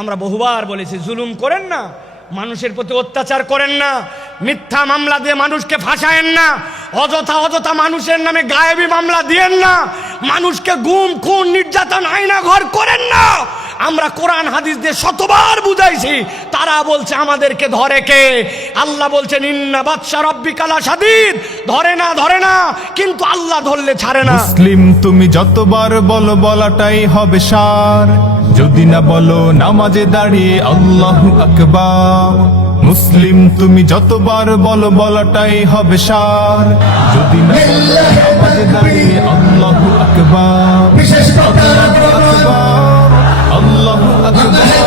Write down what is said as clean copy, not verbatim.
আমরা বহুবার বলেছি, জুলুম করেন না, মানুষের প্রতি অত্যাচার করেন না, মিথ্যা মামলা দিয়ে মানুষকে ফাঁসায়েন না, অযথা মানুষের নামে গায়েবী মামলা দিয়েন না, মানুষকে গুম খুন নির্যাতন আয়না ঘর করেন না। আমরা কোরআন হাদিস দিয়ে শতবার বুঝাইছি, তারা বলছে আমাদেরকে ধরে কে? আল্লাহ বলছেন ইন্না বাতশা রাব্বিকা লাশাদীদ, ধরে না, কিন্তু আল্লাহ ধরলে ছাড়ে না। মুসলিম তুমি যতবার বলো বলাটাই হবে সার, যদি না বলো নামাজে দাঁড়িয়ে আল্লাহু আকবার। মুসলিম তুমি যতবার বলো বলাটাই হবে সার, যদি না বলো নামাজে দাঁড়িয়ে আল্লাহু আকবার। আল্লাহু আকবার, আল্লাহু আকবার।